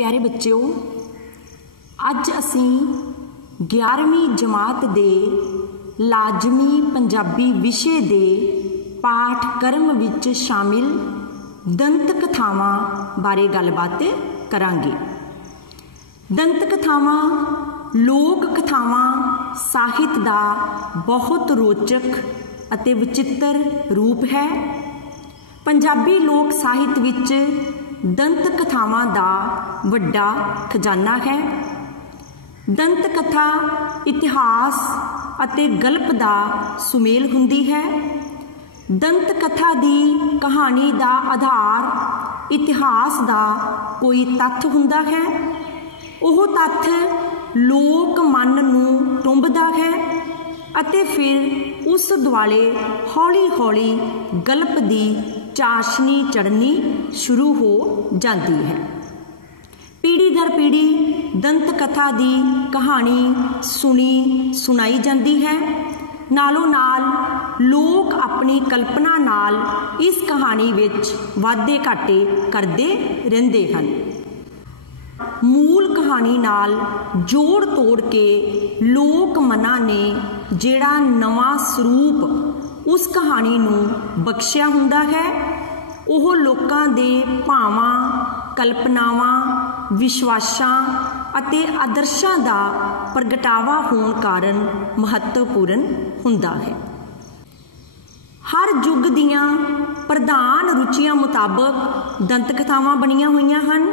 प्यारे बच्चों, अज असी 11वीं जमात दे लाजमी पंजाबी विषय दे पाठक्रम विच शामिल दंत कथावां बारे गलबात करांगे। दंत कथावां लोक कथावां ਸਾਹਿਤ ਦਾ बहुत रोचक ਅਤੇ विचित्र रूप है। पंजाबी लोक ਸਾਹਿਤ ਵਿੱਚ दंत कथावां ਦਾ ਵੱਡਾ खजाना है। दंत कथा इतिहास ਅਤੇ गल्प ਦਾ सुमेल ਹੁੰਦੀ है। दंत कथा ਦੀ कहानी ਦਾ आधार इतिहास ਦਾ कोई तत्थ ਹੁੰਦਾ है। ਉਹ तत्थ लोक मन ਨੂੰ ਟੁੰਬਦਾ है ਅਤੇ ਫਿਰ ਉਸ ਦੁਆਲੇ ਹੌਲੀ ਹੌਲੀ ਗਲਪ ਦੀ ਚਾਸ਼ਨੀ ਚੜ੍ਹਨੀ ਸ਼ੁਰੂ ਹੋ ਜਾਂਦੀ ਹੈ। ਪੀੜ੍ਹੀ ਦਰ ਪੀੜ੍ਹੀ ਦੰਤ ਕਥਾ ਦੀ ਕਹਾਣੀ ਸੁਣੀ ਸੁਣਾਈ ਜਾਂਦੀ ਹੈ। ਨਾਲੋਂ ਨਾਲ ਲੋਕ ਆਪਣੀ ਕਲਪਨਾ ਨਾਲ ਇਸ ਕਹਾਣੀ ਵਿੱਚ ਵਾਧੇ ਘਾਟੇ ਕਰਦੇ ਰਹਿੰਦੇ ਹਨ। मूल कहानी नाल जोड़ तोड़ के लोक मना ने जिहड़ा नवा स्वरूप उस कहानी नूं बख्शिया हुंदा है, ओह लोकां दे भावां कल्पनावां विश्वासां अते आदर्शां दा प्रगटावा होण कारण महत्वपूर्ण हुंदा है। हर युग दीआं प्रधान रुचियां मुताबक दंत कथावां बणीआं होईआं हन।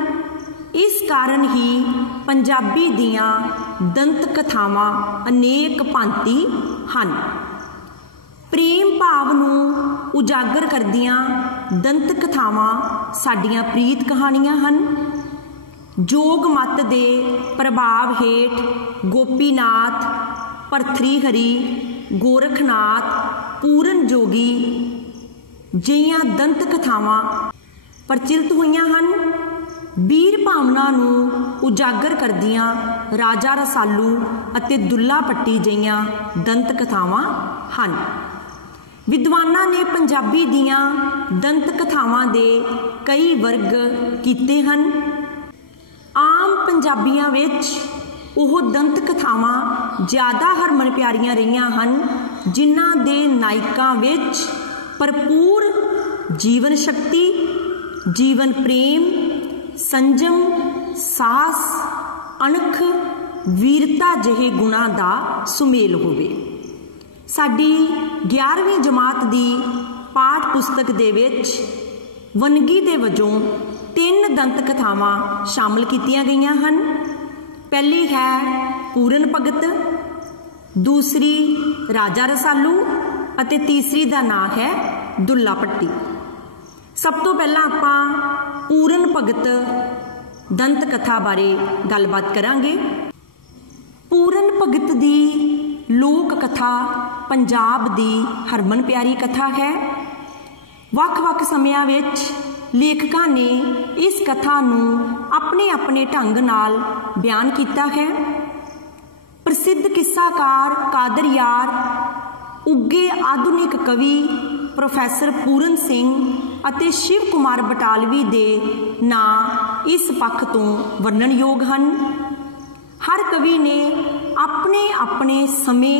इस कारण ही पंजाबी दियां दंत कथावां अनेक भांति हन। प्रेम भाव नूं उजागर करदियां दंत कथावां साडियां प्रीत कहानियां हन। जोग मत दे प्रभाव हेठ गोपीनाथ, भरथरीहरी, गोरखनाथ, पूरन जोगी जिहियां दंत कथावां प्रचलित होईयां हन। वीर भावना नूं उजागर करदियां राजा रसालू अते दुल्ला पट्टी जिहियां दंत कथावां हन। विद्वानां ने पंजाबी दियां दंत कथावां दे कई वर्ग कीते हन। आम पंजाबियां विच ओह दंत कथावां ज़्यादा हरमन प्यारियां रहियां हन जिन्हां दे नायकां विच भरपूर जीवन शक्ति, जीवन प्रेम, संजम, साहस, अणख, वीरता जिहे गुणां दा सुमेल होवे। साडी 11वीं जमात दी पाठ पुस्तक दे विच वनगी दे वजों 3 दंत कथावां शामिल कीतियां गईयां हन। पहली है पूरन भगत, दूसरी राजा रसालू अते तीसरी दा नाम है दुल्ला पट्टी। सब तो पहला आपां पूरन भगत दंत कथा बारे गलबात करांगे। पूरन भगत दी लोक कथा पंजाब दी हरमन प्यारी कथा है। वख-वख समयां विच लेखकां ने इस कथा नूं अपने अपने ढंग नाल बयान कीता है। प्रसिद्ध किस्साकार कादर यार, उगे आधुनिक कवि प्रोफैसर पूरन सिंह ਅਤੇ शिव कुमार बटालवी दे नाम इस पक्ष तो वर्णनयोग हैं। हर कवि ने अपने अपने समय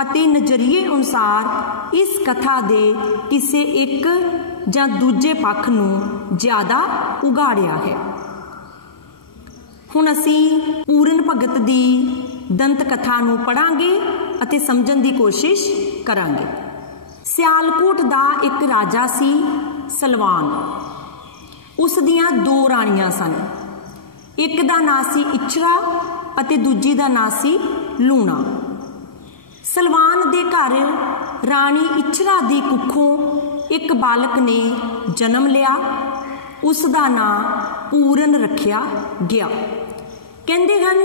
ਅਤੇ नज़रिए अनुसार इस कथा दे किसी एक ਜਾਂ दूजे पक्ष ਨੂੰ ज़्यादा उगाड़िया है। ਹੁਣ ਅਸੀਂ पूरन भगत ਦੀ दंत कथा ਨੂੰ पढ़ांगे ਅਤੇ समझण ਦੀ कोशिश करांगे। सियालकोट दा एक राजा सी सलवान। उस दियां 2 राणियां सन। एक दा नाम सी इच्छरा अते दूजी दा नाम सी लूणा। सलवान दे घर राणी इच्छरा दी कुखों एक बालक ने जन्म लिया। उस दा नाम पूरन रखिया गया। कहंदे हन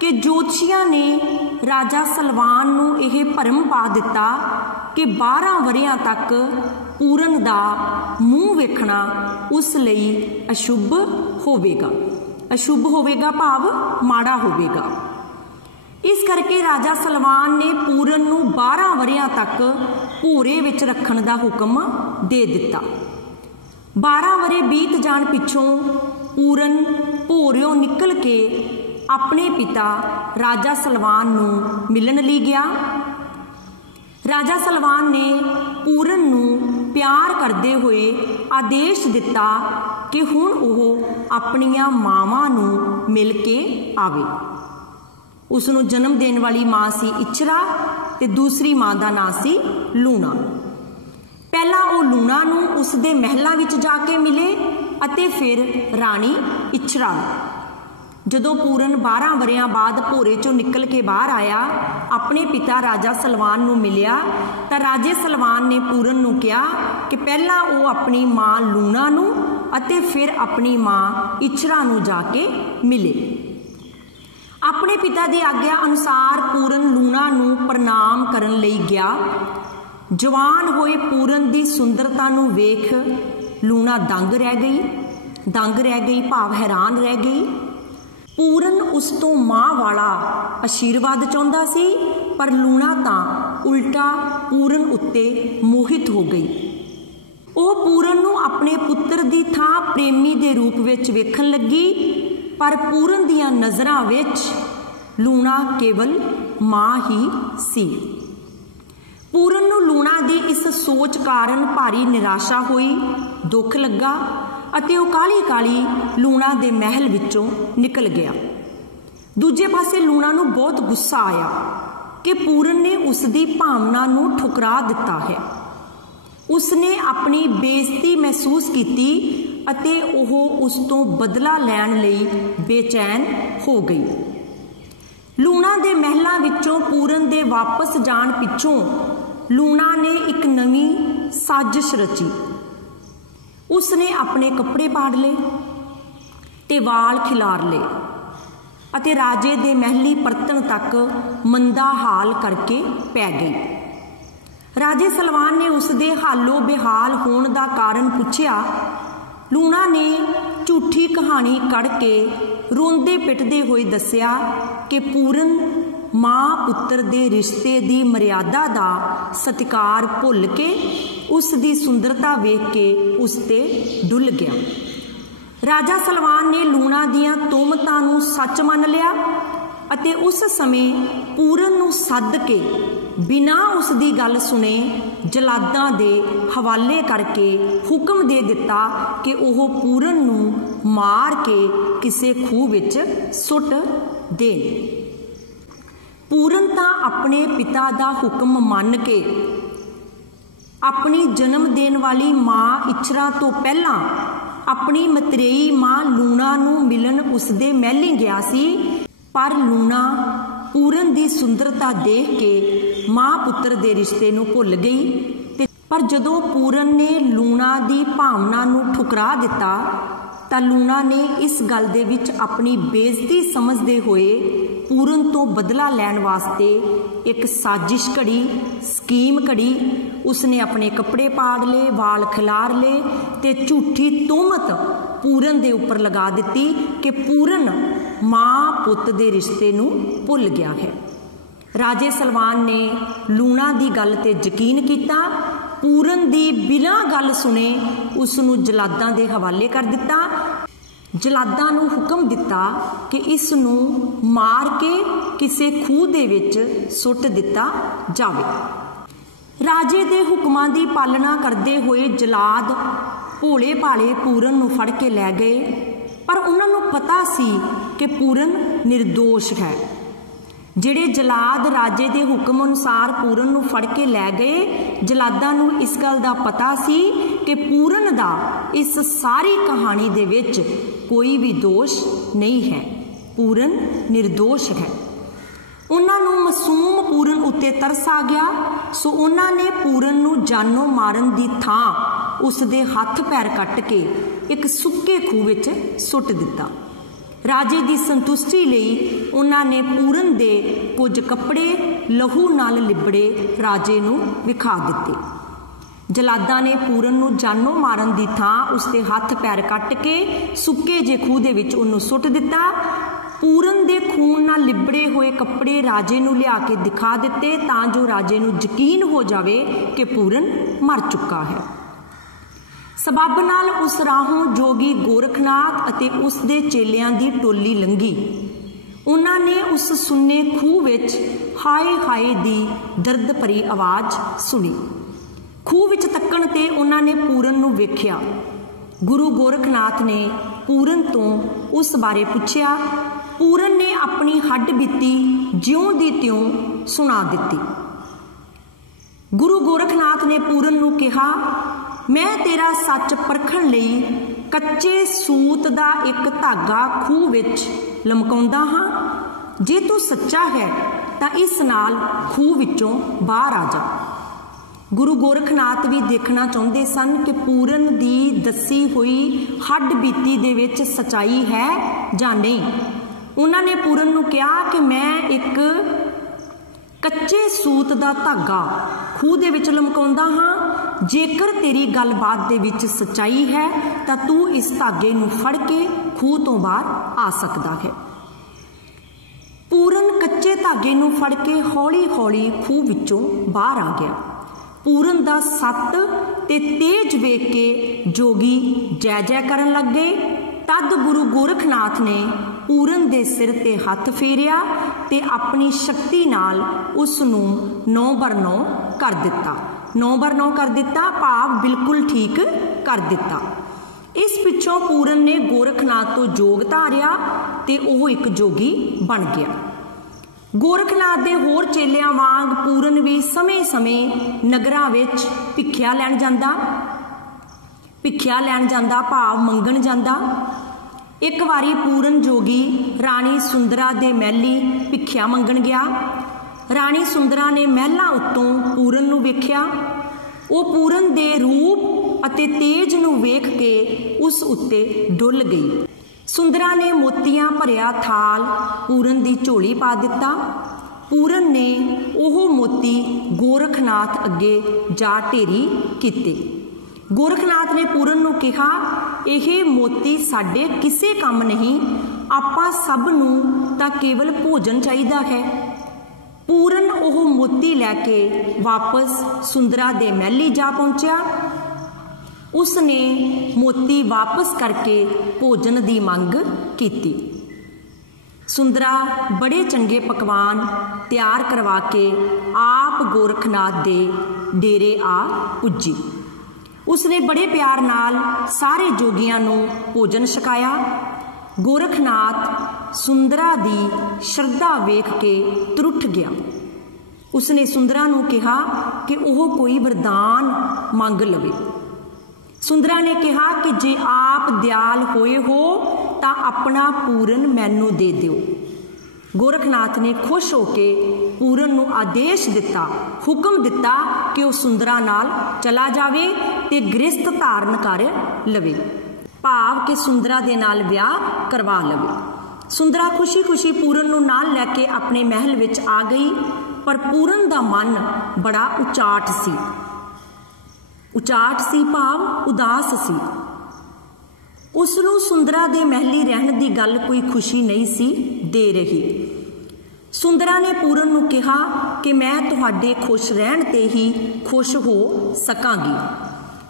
कि जोतशियां ने राजा सलवान नूं यह भरम पा दिता कि 12 वरियां तक पूरन दा मूँह वेखना उस लई अशुभ होवेगा। अशुभ होवेगा भाव माड़ा होवेगा। इस करके राजा सलवान ने पूरन नूं 12 वरियां तक भोरे विच रखण दा हुक्म दे दिता। 12 वरे बीत जाण पिछों पूरन भोरियों निकल के अपने पिता राजा सलवान नूं मिलन लई गया। राजा सलवान ने पूरन नूं प्यार करदे हुए आदेश दिता कि हुण ओह अपनियां मावां नूं मिल के आवे। उसनूं जन्म देण वाली मां सी इचरा ते दूसरी मां दा नां सी लूणा। पहला वो लूणा नूं उसदे महलां विच जाके मिले अते फिर राणी इचरा। जदों पूरन 12 वरियां बाद भोरे चों निकल के बाहर आया, अपने पिता राजा सलवान नूं मिलिया तां राजे सलवान ने पूरन नूं कहा कि पहला वो अपनी मां लूणा नूं अते फिर अपनी मां इचरा नूं जाके मिले। अपने पिता की आग्या अनुसार पूरन लूणा नूं प्रणाम करन लई गया। जवान होए पूरन की सुंदरता नूं वेख लूणा दंग रह गई भाव हैरान रह गई। पूरन उस तो मां वाला आशीर्वाद चाहुंदा सी, पर लूणा तां उल्टा पूरन उत्ते मोहित हो गई। वो पूरन नूं अपने पुत्र दी थां प्रेमी दे रूप विच वेखण लगी, पर पूरन दियां नज़रां विच लूणा केवल मां ही सी। पूरन नूं लूणा दी इस सोच कारण भारी निराशा हुई, दुख लगा अते वो काली काली लूणा दे महल विचों निकल गया। दूजे पासे लूणा नूं बहुत गुस्सा आया कि पूरन ने उसकी भावना नूं ठुकरा दिता है। उसने अपनी बेइज्जती महसूस की अते ओह उस तो बदला लैण लई बेचैन हो गई। लूणा दे महलां विचों पूरन दे वापस जाण पिछों लूणा ने एक नवीं साजिश रची। उसने अपने कपड़े पाड़ ले ते वाल खिलार ले अते राजे दे महली परतन तक मंदा हाल करके पै गई। राजे सलवान ने उसदे हालो बेहाल होने का कारण पूछया। लूणा ने झूठी कहानी कढ़ के रोंदे पिटदे हुए दस्या कि पूरन मां पुत्र दे रिश्ते दी मर्यादा दा सत्कार भुल के उसकी सुंदरता वेख के उसते डुल गया। राजा सलवान ने लूणा दियां तोहमतां नूं सच मान लिया अते उस समय पूरन नूं सद के बिना उसकी गल सुने जलादां दे हवाले करके हुक्म दे दिता कि ओह पूरन नूं मार के किसी खूह विच सुट दे। पूरन तां अपने पिता दा हुक्म मान के अपनी जन्म देण वाली मां इचरा तो पहला अपनी मतरेई मां लूणा नूं मिलन उसदे महली गया सी, पर लूणा पूरन दी सुंदरता देख के मां पुत्र दे रिश्ते नूं भुल गई। पर जदों पूरन ने लूणा दी भावना नूं ठुकरा दिता तां लूणा ने इस गल दे विच अपनी बेइज्जती समझदे होए पूरन तो बदला लैण वास्ते एक साजिश घड़ी, स्कीम घड़ी। उसने अपने कपड़े पाड़ ले, वाल खिलार ले ते झूठी तोहमत पूरन दे उपर लगा दिती कि पूरन मां पुत दे रिश्ते नूं भुल गया है। राजे सलवान ने लूणा दी गल ते यकीन किया। पूरन दी बिना गल सुने उसनूं जलादां दे हवाले कर दिता। जलादां नूं हुक्म दिता कि इस नूं मार के किसी खूह दे विच सुट दिता जावे। राजे दे हुक्मां दी पालना करदे होए जलाद भोले भाले पूरन नूं फड़ के लै गए, पर उन्हां नूं पता सी कि पूरन निर्दोष है। जिहड़े जलाद राजे दे हुक्म अनुसार पूरन नूं फड़ के लै गए, जलादां नूं इस गल दा पता सी कि पूरन दा इस सारी कहानी दे विच कोई भी दोष नहीं है, पूरन निर्दोष है। उन्हां नूं मासूम पूरन उत्ते तरस आ गया, सो उन्हां ने पूरन नूं जानो मारन दी थां उसदे हथ पैर कट के एक सुक्के खूह विच सुट दिता। राजे की संतुष्टि लई उन्हां ने पूरन दे कुछ कपड़े लहू नाल लिबड़े राजे नूं विखा दिते। जलादां ने पूरन नूं जानो मारन दी थां उसदे हथ पैर कट के सुक्के जे खूह दे विच उहनूं सुट दिता। पूरन दे खून नाल लिबड़े हुए कपड़े राजे नूं लिया के दिखा दिते तां जो राजे नूं यकीन हो जावे कि पूरन मर चुका है। ਸਬੱਬ ਨਾਲ ਉਸ ਰਾਹੋਂ ਜੋਗੀ ਗੋਰਖਨਾਥ ਅਤੇ ਉਸ ਦੇ ਚੇਲਿਆਂ ਦੀ ਟੋਲੀ ਲੰਘੀ। ਉਹਨਾਂ ਨੇ ਉਸ ਸੁੰਨੇ ਖੂਹ ਵਿੱਚ ਹਾਏ ਹਾਏ ਦੀ ਦਰਦ ਭਰੀ ਆਵਾਜ਼ ਸੁਣੀ। ਖੂਹ ਵਿੱਚ ਤੱਕਣ ਤੇ ਉਹਨਾਂ ਨੇ ਪੂਰਨ ਨੂੰ ਵੇਖਿਆ। ਗੁਰੂ ਗੋਰਖਨਾਥ ਨੇ ਪੂਰਨ ਤੋਂ ਉਸ ਬਾਰੇ ਪੁੱਛਿਆ। ਪੂਰਨ ਨੇ ਆਪਣੀ ਹੱਡ ਬੀਤੀ ਜਿਉਂ ਦੀ ਤਿਉਂ ਸੁਣਾ ਦਿੱਤੀ। ਗੁਰੂ ਗੋਰਖਨਾਥ ਨੇ ਪੂਰਨ ਨੂੰ ਕਿਹਾ, ਮੈਂ ਤੇਰਾ ਸੱਚ ਪਰਖਣ ਲਈ ਕੱਚੇ ਸੂਤ ਦਾ ਇੱਕ ਧਾਗਾ ਖੂਹ ਵਿੱਚ ਲਮਕਾਉਂਦਾ ਹਾਂ। ਜੇ ਤੂੰ ਸੱਚਾ ਹੈ ਤਾਂ ਇਸ ਨਾਲ ਖੂਹ ਵਿੱਚੋਂ ਬਾਹਰ ਆ ਜਾ। ਗੁਰੂ ਗੋਰਖਨਾਥ ਵੀ ਦੇਖਣਾ ਚਾਹੁੰਦੇ ਸਨ ਕਿ ਪੂਰਨ ਦੀ ਦੱਸੀ ਹੋਈ ਹੱਡ ਬੀਤੀ ਦੇ ਵਿੱਚ ਸਚਾਈ ਹੈ ਜਾਂ ਨਹੀਂ। ਉਹਨਾਂ ਨੇ ਪੂਰਨ ਨੂੰ ਕਿਹਾ ਕਿ ਮੈਂ ਇੱਕ ਕੱਚੇ ਸੂਤ ਦਾ ਧਾਗਾ ਖੂਹ ਦੇ ਵਿੱਚ ਲਮਕਾਉਂਦਾ ਹਾਂ। ਜੇਕਰ ਤੇਰੀ ਗੱਲਬਾਤ ਦੇ ਵਿੱਚ ਸਚਾਈ ਹੈ ਤਾਂ ਤੂੰ ਇਸ ਧਾਗੇ ਨੂੰ ਫੜ ਕੇ ਖੂਹ ਤੋਂ ਬਾਹਰ ਆ ਸਕਦਾ ਹੈ। ਪੂਰਨ ਕੱਚੇ ਧਾਗੇ ਨੂੰ ਫੜ ਕੇ ਹੌਲੀ ਹੌਲੀ ਖੂਹ ਵਿੱਚੋਂ ਬਾਹਰ ਆ ਗਿਆ। ਪੂਰਨ ਦਾ ਸੱਤ ਤੇ ਤੇਜ ਵੇਖ ਕੇ ਜੋਗੀ ਜੈ ਜੈ ਕਰਨ ਲੱਗ ਗਏ। ਤਦ ਗੁਰੂ ਗੋਰਖਨਾਥ ਨੇ ਪੂਰਨ ਦੇ ਸਿਰ ਤੇ ਹੱਥ ਫੇਰਿਆ ਤੇ ਆਪਣੀ ਸ਼ਕਤੀ ਨਾਲ ਉਸ ਨੂੰ 9/9 ਕਰ ਦਿੱਤਾ। 9/9 ਕਰ ਦਿੱਤਾ ਭਾਵ ਬਿਲਕੁਲ ਠੀਕ ਕਰ ਦਿੱਤਾ। ਇਸ ਪਿੱਛੋਂ ਪੂਰਨ ਨੇ ਗੋਰਖਨਾਥ ਤੋਂ ਜੋਗ ਧਾਰਿਆ ਤੇ ਉਹ ਇੱਕ ਜੋਗੀ ਬਣ ਗਿਆ। ਗੋਰਖਨਾਥ ਦੇ ਹੋਰ ਚੇਲਿਆਂ ਵਾਂਗ ਪੂਰਨ ਵੀ ਸਮੇਂ-ਸਮੇਂ ਨਗਰਾਂ ਵਿੱਚ ਭਿੱਖਿਆ ਲੈਣ ਜਾਂਦਾ ਭਾਵ ਮੰਗਣ ਜਾਂਦਾ। ਇੱਕ ਵਾਰੀ ਪੂਰਨ ਜੋਗੀ ਰਾਣੀ ਸੁੰਦਰਾ ਦੇ ਮਹਿਲੀ ਭਿੱਖਿਆ ਮੰਗਣ ਗਿਆ। ਰਾਣੀ ਸੁੰਦਰਾ ਨੇ ਮਹਿਲਾਂ ਉੱਤੋਂ ਪੂਰਨ ਨੂੰ ਵੇਖਿਆ। ਉਹ ਪੂਰਨ ਦੇ ਰੂਪ ਅਤੇ ਤੇਜ ਨੂੰ ਵੇਖ ਕੇ ਉਸ ਉੱਤੇ ਡੁੱਲ ਗਈ। ਸੁੰਦਰਾ ਨੇ ਮੋਤੀਆਂ ਭਰਿਆ ਥਾਲ ਪੂਰਨ ਦੀ ਝੋਲੀ ਪਾ ਦਿੱਤਾ। ਪੂਰਨ ਨੇ ਉਹ ਮੋਤੀ ਗੋਰਖਨਾਥ ਅੱਗੇ ਜਾ ਢੇਰੀ ਕੀਤੇ। ਗੋਰਖਨਾਥ ਨੇ ਪੂਰਨ ਨੂੰ ਕਿਹਾ, ਇਹ ਮੋਤੀ ਸਾਡੇ ਕਿਸੇ ਕੰਮ ਨਹੀਂ, ਆਪਾਂ ਸਭ ਨੂੰ ਤਾਂ ਕੇਵਲ ਭੋਜਨ ਚਾਹੀਦਾ ਹੈ। ਪੂਰਨ ਉਹ ਮੋਤੀ ਲੈ ਕੇ ਵਾਪਸ ਸੁੰਦਰਾ ਦੇ ਮਹਿਲੀ ਜਾ ਪਹੁੰਚਿਆ। ਉਸ ਨੇ ਮੋਤੀ ਵਾਪਸ ਕਰਕੇ ਭੋਜਨ ਦੀ ਮੰਗ ਕੀਤੀ। ਸੁੰਦਰਾ ਬੜੇ ਚੰਗੇ ਪਕਵਾਨ ਤਿਆਰ ਕਰਵਾ ਕੇ ਆਪ ਗੋਰਖਨਾਥ ਦੇ ਡੇਰੇ ਆ ਪੁੱਜੀ। ਉਸਨੇ ਬੜੇ ਪਿਆਰ ਨਾਲ ਸਾਰੇ ਜੋਗੀਆਂ ਨੂੰ ਭੋਜਨ ਛਕਾਇਆ। ਗੋਰਖਨਾਥ ਸੁੰਦਰਾ ਦੀ ਸ਼ਰਧਾ ਵੇਖ ਕੇ ਤਰੁੱਠ ਗਿਆ। ਉਸਨੇ ਸੁੰਦਰਾ ਨੂੰ ਕਿਹਾ ਕਿ ਉਹ ਕੋਈ ਵਰਦਾਨ ਮੰਗ ਲਵੇ। ਸੁੰਦਰਾ ਨੇ ਕਿਹਾ ਕਿ ਜੇ ਆਪ ਦਿਆਲ ਹੋਏ ਹੋ ਤਾਂ ਆਪਣਾ ਪੂਰਨ ਮੈਨੂੰ ਦੇ ਦਿਓ। ਗੋਰਖਨਾਥ ਨੇ ਖੁਸ਼ ਹੋ ਕੇ ਪੂਰਨ ਨੂੰ ਆਦੇਸ਼ ਦਿੱਤਾ, ਹੁਕਮ ਦਿੱਤਾ ਕਿ ਉਹ ਸੁੰਦਰਾ ਨਾਲ ਚਲਾ ਜਾਵੇ ਤੇ ਗ੍ਰਸਤ ਧਾਰਨ ਕਰ ਲਵੇ, ਭਾਵ ਕਿ ਸੁੰਦਰਾ ਦੇ ਨਾਲ ਵਿਆਹ ਕਰਵਾ ਲਵੇ। ਸੁੰਦਰਾ ਖੁਸ਼ੀ-ਖੁਸ਼ੀ ਪੂਰਨ ਨੂੰ ਨਾਲ ਲੈ ਕੇ ਆਪਣੇ ਮਹਿਲ ਵਿੱਚ ਆ ਗਈ, ਪਰ ਪੂਰਨ ਦਾ ਮਨ ਬੜਾ ਉਚਾਟ ਸੀ ਭਾਵ ਉਦਾਸ ਸੀ। ਉਸ ਨੂੰ ਸੁੰਦਰਾ ਦੇ ਮਹਿਲੀ ਰਹਿਣ ਦੀ ਗੱਲ ਕੋਈ ਖੁਸ਼ੀ ਨਹੀਂ ਸੀ ਦੇ ਰਹੀ। ਸੁੰਦਰਾ ਨੇ ਪੂਰਨ ਨੂੰ ਕਿਹਾ ਕਿ ਮੈਂ ਤੁਹਾਡੇ ਖੁਸ਼ ਰਹਿਣ ਤੇ ਹੀ ਖੁਸ਼ ਹੋ ਸਕਾਂਗੀ।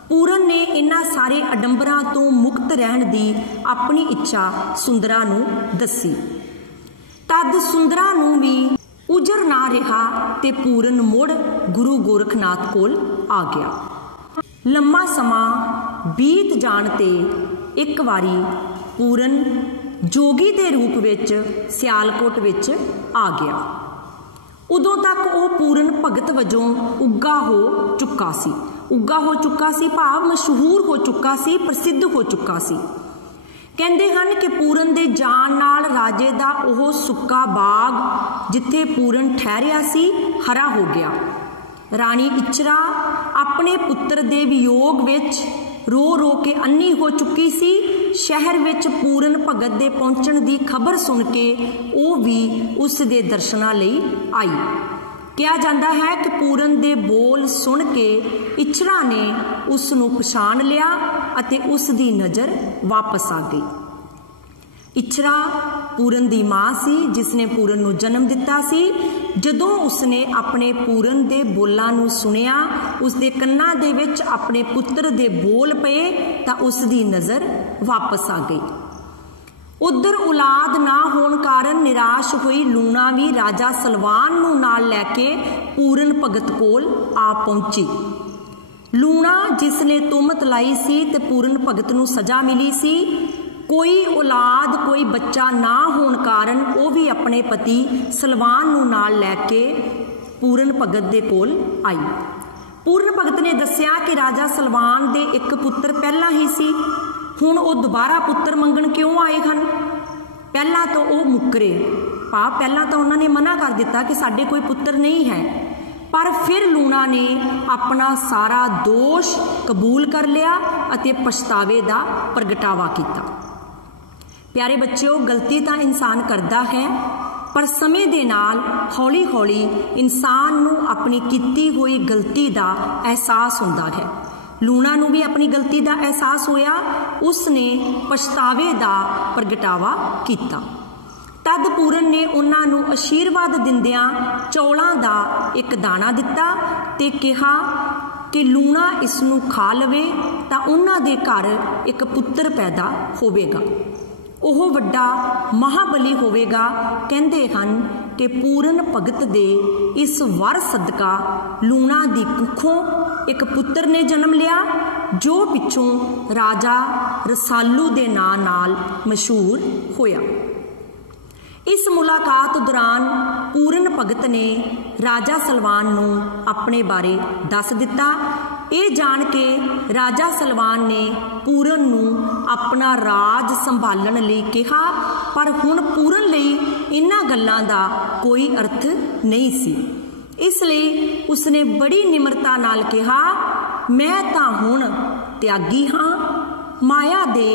ਪੂਰਨ ਨੇ ਇਹਨਾਂ ਸਾਰੇ ਅਡੰਬਰਾਂ ਤੋਂ ਮੁਕਤ ਰਹਿਣ ਦੀ ਆਪਣੀ ਇੱਛਾ ਸੁੰਦਰਾ ਨੂੰ ਦੱਸੀ। ਤਦ ਸੁੰਦਰਾ ਨੂੰ ਵੀ ਉਜਰ ਨਾ ਰਿਹਾ ਤੇ ਪੂਰਨ ਮੁੜ ਗੁਰੂ ਗੋਰਖਨਾਥ ਕੋਲ ਆ ਗਿਆ। ਲੰਮਾ ਸਮਾਂ ਬੀਤ ਜਾਣ ਤੇ ਇੱਕ ਵਾਰੀ ਪੂਰਨ ਜੋਗੀ ਦੇ ਰੂਪ ਵਿੱਚ ਸਿਆਲਕੋਟ ਵਿੱਚ ਆ ਗਿਆ। ਉਦੋਂ ਤੱਕ ਉਹ ਪੂਰਨ ਭਗਤ ਵਜੋਂ ਉੱਗਾ ਹੋ ਚੁੱਕਾ ਸੀ ਭਾਵ ਮਸ਼ਹੂਰ ਹੋ ਚੁੱਕਾ ਸੀ, ਪ੍ਰਸਿੱਧ ਹੋ ਚੁੱਕਾ ਸੀ। ਕਹਿੰਦੇ ਹਨ ਕਿ ਪੂਰਨ ਦੇ ਜਾਣ ਨਾਲ ਰਾਜੇ ਦਾ ਉਹ ਸੁੱਕਾ ਬਾਗ ਜਿੱਥੇ ਪੂਰਨ ਠਹਿਰਿਆ ਸੀ ਹਰਾ ਹੋ ਗਿਆ। ਰਾਣੀ ਇੱਛਰਾ ਆਪਣੇ ਪੁੱਤਰ ਦੇ ਵਿਯੋਗ ਵਿੱਚ ਰੋ ਕੇ ਅੰਨੀ ਹੋ ਚੁੱਕੀ ਸੀ। ਸ਼ਹਿਰ ਵਿੱਚ ਪੂਰਨ ਭਗਤ ਦੇ ਪਹੁੰਚਣ ਦੀ ਖਬਰ ਸੁਣ ਕੇ ਉਹ ਵੀ ਉਸ ਦੇ ਦਰਸ਼ਨਾਂ ਲਈ ਆਈ। ਕਿਹਾ ਜਾਂਦਾ ਹੈ ਕਿ ਪੂਰਨ ਦੇ ਬੋਲ ਸੁਣ ਕੇ ਇੱਛਰਾ ਨੇ ਉਸ ਨੂੰ ਪਛਾਣ ਲਿਆ ਅਤੇ ਉਸ ਦੀ ਨਜ਼ਰ ਵਾਪਸ ਆ ਗਈ। ਇੱਛਰਾ ਪੂਰਨ ਦੀ ਮਾਂ ਸੀ ਜਿਸ ਨੇ ਪੂਰਨ ਨੂੰ ਜਨਮ ਦਿੱਤਾ ਸੀ। जदों उसने अपने पूरन दे बोलां नूं सुनिया, उसदे कन्नां दे विच अपने पुत्र दे बोल पए तां उसदी नज़र वापस आ गई। उधर औलाद ना होण कारण निराश हुई लूणा भी राजा सलवान नूं नाल लैके पूरन भगत कोल आ पहुंची। लूणा जिसने तुहमत लाई सी ते पूरन भगत नूं सज़ा मिली सी, कोई औलाद कोई बच्चा ना होण कारण वो भी अपने पति सलवान नूं नाल लैके पूरन भगत दे कोल आई। पूरन भगत ने दस्सिया कि राजा सलवान दे एक पुत्र पहला ही सी, हुण वो दोबारा पुत्र मंगण क्यों आए हन। पहला तो वो मुकरे, भाव पहला तो उन्होंने मना कर दिता कि साडे कोई पुत्र नहीं है, पर फिर लूणा ने अपना सारा दोष कबूल कर लिया अते पछतावे दा प्रगटावा किया। प्यारे बच्चों, गलती तो इंसान करता है, पर समय दे नाल हौली हौली इंसान नूं अपनी कीती हुई गलती का एहसास हुंदा है। लूणा नूं भी अपनी गलती का एहसास होया, उसने पछतावे का प्रगटावा किया। तद पूरन ने उन्हां नूं आशीर्वाद दिंदियां चौलां दा एक दाना दिता ते कहा कि लूणा इसनूं खा लवे तां उन्हां दे घर एक पुत्र पैदा होवेगा, ओह वड्डा महाबली होवेगा। कहंदे हन कि पूरन भगत दे इस वर सदका लूणा दी कुखों एक पुत्र ने जन्म लिया, जो पिछों राजा रसालू दे नां नाल मशहूर होया। इस मुलाकात दौरान पूरन भगत ने राजा सलवान नूं अपने बारे दस दिता। ये जान के राजा सलवान ने पूरन नूं अपना राज संभालण लई कहा, पर हुण पूरन लई इन्हां गल्लां दा कोई अर्थ नहीं सी। इसलिए उसने बड़ी निमरता नाल कहा, मैं तां हुण त्यागी हाँ, माया दे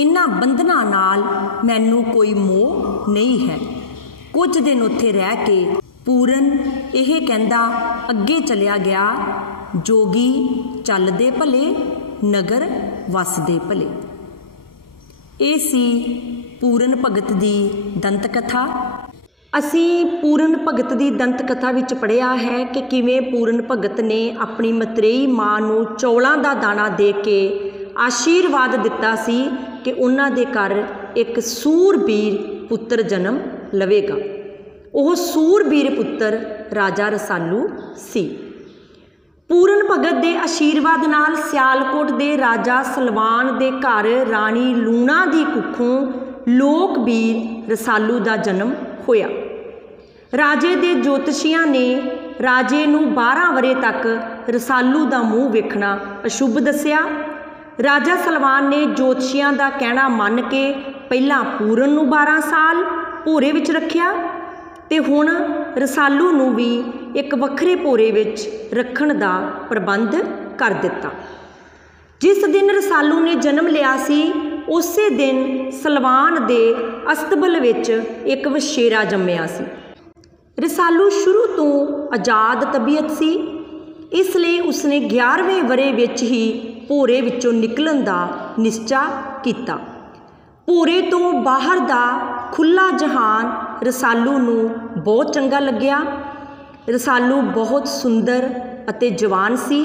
इन्हां बंधनां नाल मैनूं कोई मोह नहीं है। कुछ दिन उत्थे रह के पूरन यह कहंदा अगे चलिया गया, जोगी चलदे भले नगर वसदे भले। ये सी पूरन भगत दी दंत कथा। असी पूरन भगत दी दंत कथा विच पढ़िया है कि किवें पूरन भगत ने अपनी मतरेई मां नूं चौलां दा दाना दे के आशीर्वाद दिता सी कि उन्हां दे घर एक सूरबीर पुत्र जन्म लवेगा। वह सूरबीर पुत्र राजा रसालू सी। पूरन भगत दे आशीर्वाद नाल सियालकोट दे राजा सलवान दे घर राणी लूणा दी कुखों लोकबीर रसालू दा जन्म होया। राजे दे ज्योतिषियां ने राजे नूं 12 वरे तक रसालू दा मूँह वेखना अशुभ दस्सिया। राजा सलवान ने ज्योतिषियां दा कहना मन के पहला पूरन नूं 12 साल भोरे विच रखिया ते हुण रसालू नूं भी एक वखरे भोरे विच रखण दा प्रबंध कर दिता। जिस दिन रसालू ने जन्म लिया सी उसे दिन सलवान दे अस्तबल विच एक वछेरा जम्मिया सी। रसालू शुरू तो आज़ाद तबीयत सी, इसलिए उसने 11वें वरे विच ही भोरे विचों निकलण दा निश्चा किया। भोरे तो बाहर दा खुला जहान रसालू नूं बहुत चंगा लग्या। रसालू बहुत सुंदर अते जवान सी।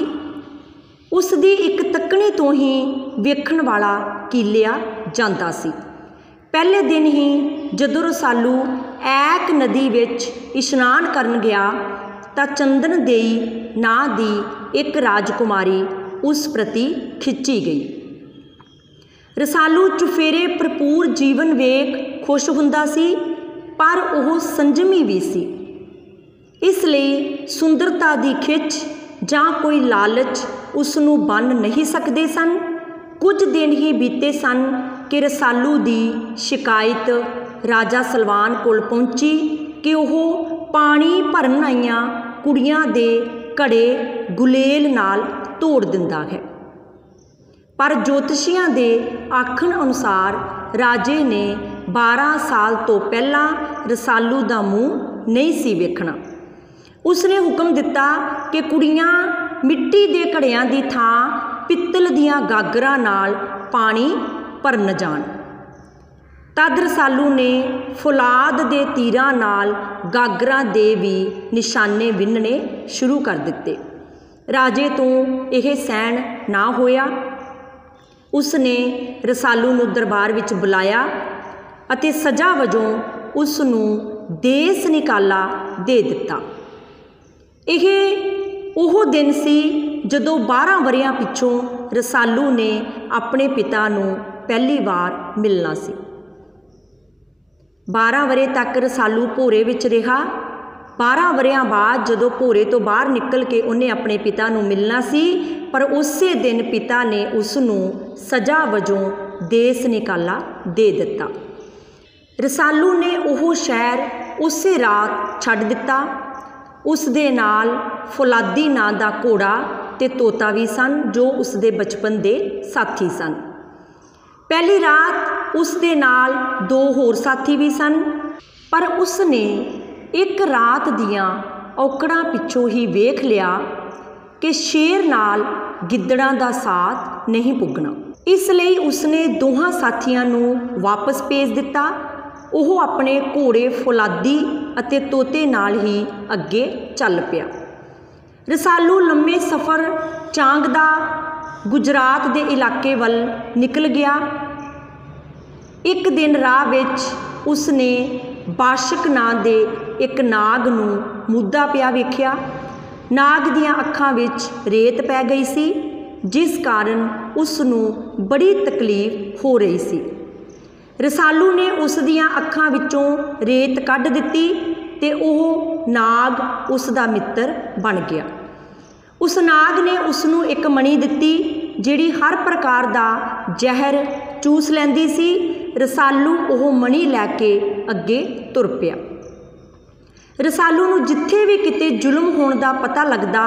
उसदी एक तकनी तो ही वेखण वाला कीलिया जांदा सी। पहले दिन ही जदों रसालू ऐक नदी विच इशनान करन गया तां चंदन देई नां दी एक राजकुमारी उस प्रति खिंची गई। रसालू चुफेरे भरपूर जीवन वेख खुश हुंदा सी, पर वह संजमी भी सी। इसलिए सुंदरता की खिच जां कोई लालच उसनूं बन नहीं सकते सन। कुछ दिन ही बीते सन कि रसालू की शिकायत राजा सलवान कोल पहुंची कि वह पानी भरन आईयां कुड़ियां दे घड़े गुलेल नाल तोड़ दिंदा है। पर ज्योतिषियां दे आखण अनुसार राजे ने 12 साल तो पहला रसालू का मूँह नहीं सी वेखना। उसने हुक्म दिता कि कुड़ियां मिट्टी के घड़ियां की थां पित्तल दियां गागरां नाल पानी भरन जाण। तद रसालू ने फौलाद दे तीरां नाल गागरां दे भी निशाने विन्हने शुरू कर दिते। राजे तो यह सहन ना होया। उसने रसालू नूं दरबार विच बुलाया अते सज़ा वजों उसनूं देस निकाला दे दिता। यह ओह दिन सी जदों 12 वरियां पिछों रसालू ने अपने पिता नूं पहली बार मिलना सी। 12 वरे तक रसालू भोरे विच रहा। 12 वरियां बाद जदों भोरे तो बाहर निकल के उन्हें अपने पिता नूं मिलना सी, पर उसे दिन पिता ने उसनूं सज़ा वजों देस निकाला दे दिता। रसालू ने ओह शहर उसे रात छड्ड दिता। उस दे नाल फौलादी नां दा घोड़ा ते तोता भी सन जो उसदे बचपन दे साथी सन। पहली रात उस दे नाल 2 होर साथी भी सन, पर उसने एक रात दियां औकड़ां पिछों ही वेख लिया कि शेर नाल गिद्दड़ां दा साथ नहीं पुगना। इसलिए उसने दोहां साथियां नूं वापस भेज दिता। ਉਹ अपने घोड़े फौलादी अते तोते नाल ही अगे चल पिया। रसालू लंबे सफ़र चांगदा गुजरात के इलाके वल निकल गया। एक दिन राह विच उसने बाशक नां दे एक नाग नूं मुद्दा पिया वेखिया। नाग दियां अखां विच रेत पै गई सी, जिस कारण उसनूं बड़ी तकलीफ हो रही सी। रसालू ने उस दियां अखां विचों रेत कढ़ दिती ते ओह नाग उसदा मित्र बन गया। उस नाग ने उसनूं एक मणी दिती जिहड़ी हर प्रकार दा जहर चूस लैंदी सी। रसालू ओह मणी लैके अगे तुर पिया। रसालू नूं जिथे भी किते जुल्म होण दा पता लगदा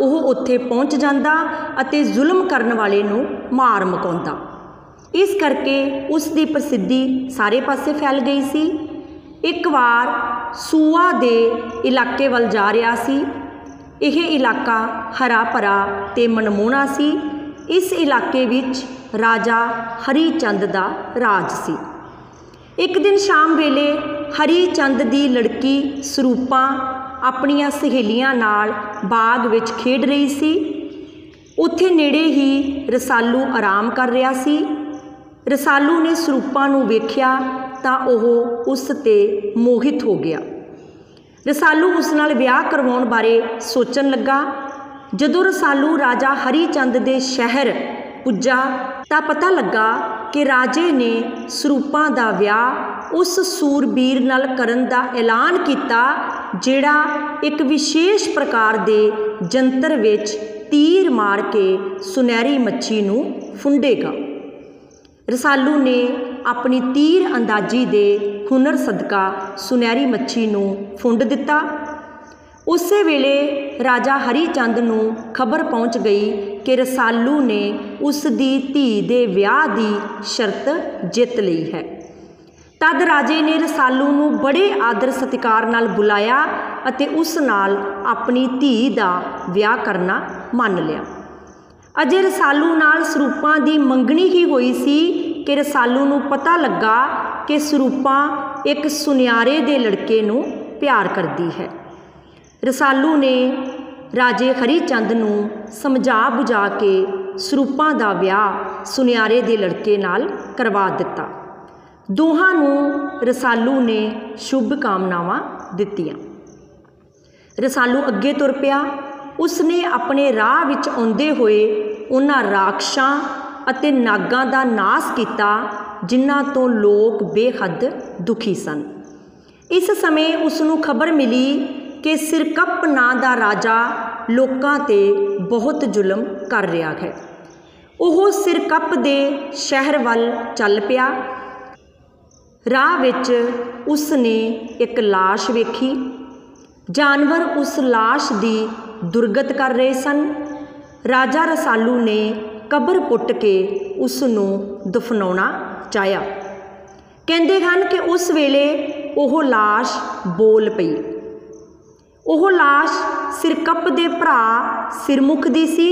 ओह उत्थे पहुँच जांदा अते जुल्म करन वाले नूं मार मुकाउंदा। इस करके उसकी प्रसिद्धि सारे पासे फैल गई सी। एक बार सूआ दे इलाके वल जा रहा सी। यह इलाका हरा भरा ते मनमोहना सी। इस इलाके विच राजा हरी चंद दा राज सी। एक दिन शाम वेले हरी चंद दी लड़की सरूपा अपनियां सहेलियां नाल बाग विच खेड रही सी। उत्थे नेड़े ही रसालू आराम कर रहा सी। रसालू ने सरूपा नूं वेख्या तां ओह उस ते मोहित हो गया। रसालू उस नाल विआह करवाउण बारे सोचण लगा। जदों रसालू राजा हरी चंद दे शहर पुज्जा तां पता लगा कि राजे ने सरूपा दा विआह उस सूरबीर नाल करन दा ऐलान किया जिहड़ा एक विशेष प्रकार दे जंतर विच तीर मार के सुनहरी मच्छी नूं फुंडेगा। रसालू ने अपनी तीर अंदाजी दे हुनर सदका सुनहरी मच्छी नूं फुंड दिता। उस वेले राजा हरी चंद नूं खबर पहुँच गई कि रसालू ने उसदी धी दे विआह दी शर्त जित लई है। तद राजे ने रसालू नूं बड़े आदर सत्कार नाल बुलाया अते उस नाल अपनी धी दा विआह करना मान लिया। अजे रसालू नाल सरूपा दी मंगनी ही होई सी कि रसालू नूं पता लगा कि सरूपा एक सुनियारे दे लड़के नूं प्यार करदी है। रसालू ने राजे हरी चंद नूं समझा बुझा के सरूपा दा विआह सुनियारे दे लड़के नाल करवा दिता। दोहां नूं रसालू ने शुभ कामनावां दित्तियां। रसालू अगे तुर पिया। उसने अपने राह विच आउंदे होए उन्हां राक्षसां अते नागां दा नाश किया जिन्हां तो लोग बेहद दुखी सन। इस समय उसनूं खबर मिली कि सिरकप नां दा राजा लोकां ते बहुत जुल्म कर रहा है। ओह सिरकप दे शहर वल चल पिया। राह विच उसने एक लाश वेखी। जानवर उस लाश की दुर्गत कर रहे सन। राजा रसालू ने कबर पुट के उसनूं दफनाउणा चाहया। कहंदे हन कि उस वेले ओह लाश बोल पई। ओह लाश सिरकप दे भरा सिरमुख दी सी।